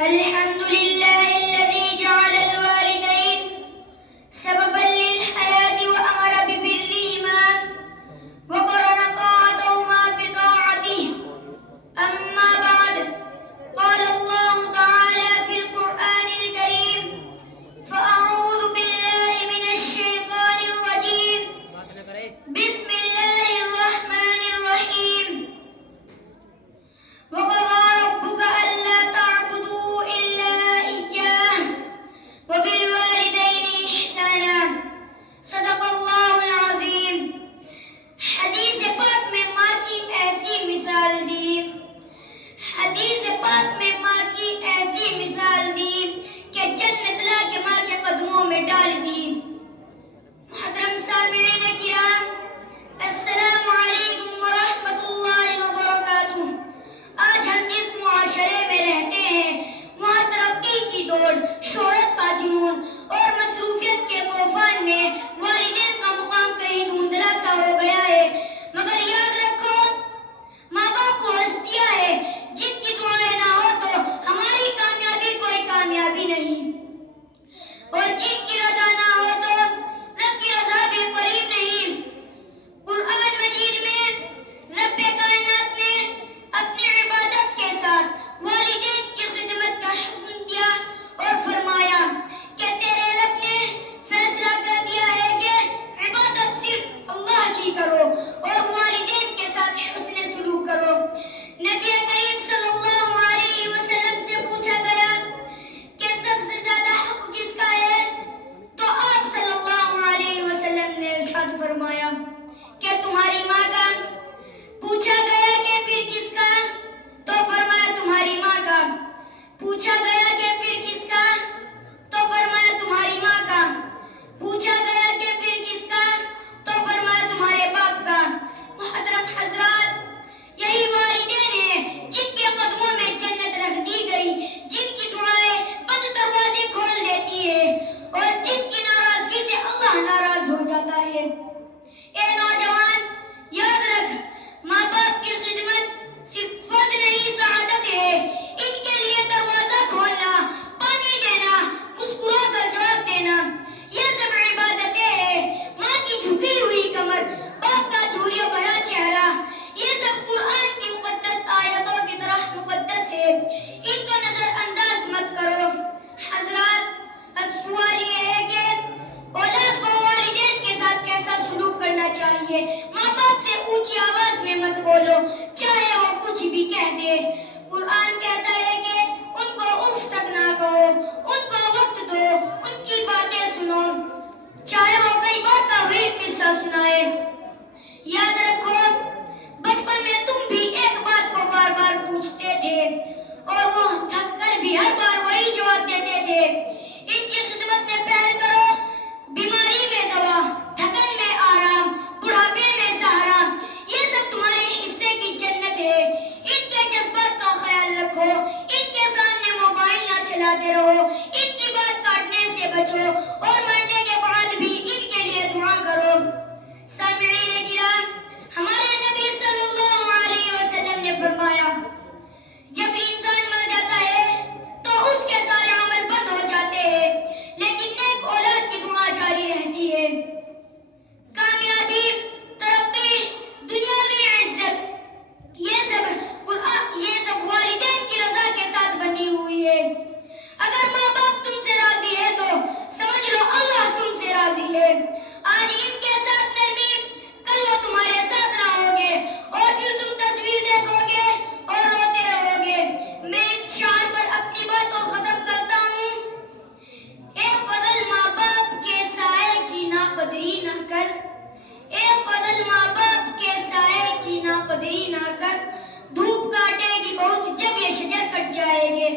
الحمد لله الذي جعل الوالدين سببا للحياة وأمر ببرهما وقرن طاعتهما بطاعته. أما بعد، قال الله تعالى في القرآن الكريم: فأعوذ بالله من الشيطان الرجيم، بسم الله الرحمن الرحيم. وقضى ربك ألا تعبدوا إلا إياه وبالوالدين إحسانا. صدق اللہ العظیم. حدیث پاک میں ماں کی ایسی مثال دی کہ جنت لا کے ماں کے قدموں میں ڈال دی. محترم سامعین کرام، السلام علیکم ورحمۃ اللہ وبرکاتہ. آج ہم جس معاشرے میں رہتے ہیں وہاں ترقی کی دوڑ، شہرت کا جنون اور مصروفیت کے طوفان میں والدین کا مقام کہیں دھندلا سا ہو گیا ہے. مگر یاد رکھو، ماں باپ وہ ہستیاں ہے جن کی دعائیں نہ ہو تو ہماری کامیابی کوئی کامیابی نہیں، اور جن کی رضا نہ ہو تو رب کی رضا بھی قریب نہیں. قرآن مجید میں رب کائنات نے اپنی عبادت کے ساتھ والدین کی خدمت کا حکم دیا اور فرمایا کہ تیرے رب نے فیصلہ کر دیا ہے کہ عبادت صرف اللہ کی کرو اور والدین کے ساتھ حسن سلوک کرو. نبی کریم صلی اللہ علیہ وسلم سے پوچھا گیا کہ سب سے زیادہ حق کس کا ہے، تو آپ صلی اللہ علیہ وسلم نے ارشاد فرمایا کہ تمہاری ماں کا. پوچھا گیا کہ پھر کس کا، تو فرمایا تمہاری ماں کا. پوچھا گیا کہ پھر کس کا، تو فرمایا تمہاری ماں کا. پوچھا گیا کہ پھر کس کا، تو فرمایا تمہارے باپ کا. محترم حضرات، یہی والدین ہیں جن کے قدموں میں جنت رکھ دی گئی، جن کی دعائیں بد دروازے کھول دیتی ہے اور جن کی ناراضگی سے اللہ ناراض ہو جاتا ہے. اے نوجوان، یاد رکھ، ماں باپ کی خدمت صرف فرض نہیں، سعادت ہے. ان کے لیے دروازہ کھولنا، پانی دینا، مسکرا کر جواب دینا، یہ سب عبادتیں ہیں. ماں کی جھکی ہوئی کمر، باپ کا جھوریوں بھرا چہرہ، یہ سب قرآن کی مقدس آیتوں کی طرح مقدس ہے. ان کو نظر انداز مت کرو. حضرات، اب سوال یہ ہے کہ اولاد کو والدین کے ساتھ کیسا سلوک کرنا چاہیے. ماں باپ سے اونچی آواز میں مت بولو، چاہے وہ کچھ بھی کہہ دے. قرآن کہتا ہے کہ ان کو اف تک نہ کہو، ان کو وقت دو، ان کی باتیں سنو، چاہے وہ کئی بار کا وہی قصہ سنائے. یاد رکھو، بچپن میں تم بھی ایک بات کو بار بار پوچھتے تھے اور وہ تھک کر بھی ہر بار وہی جواب دیتے تھے. ان کی خدمت میں پہل کرو. بیماری میں دوا، تھکن میں آرام، بڑھاپے میں سہارا، یہ سب تمہارے حصے کی جنت ہے. ان کے جذبات کا خیال رکھو. ان کے سامنے موبائل نہ چلاتے رہو. ان کی بات کاٹنے سے بچو اور مرنے کے بعد بھی ان کے لیے دعا کرو. سامعین کرام، ہمارے نبی صلی اللہ علیہ وسلم نے فرمایا، جب انسان مر جاتا ہے تو اس کے سارے عمل بند ہو جاتے ہیں، لیکن نیک اولاد کی دعا جاری رہتی ہے. کامیابی، ترقی، دنیاوی عزت، یہ سب والدین کی رضا کے ساتھ بندھی ہوئی ہے. اگر ماں باپ تم سے راضی ہے تو سمجھ لو اللہ تم سے راضی ہے. آج ان کے ساتھ نرمی، کل وہ تمہارے ساتھ نہ ہوگے اور پھر تم تصویر دیکھو گے اور روتے رہو گے. میں اس شعر پر اپنی بات کو ختم کرتا ہوں: اے فضل ماں باپ کے سائے کی ناقدری نہ کر، اے فضل ماں باپ کے سائے کی ناقدری نہ کر. دھوپ کاٹے گی بہت جب یہ شجر کٹ جائے گے.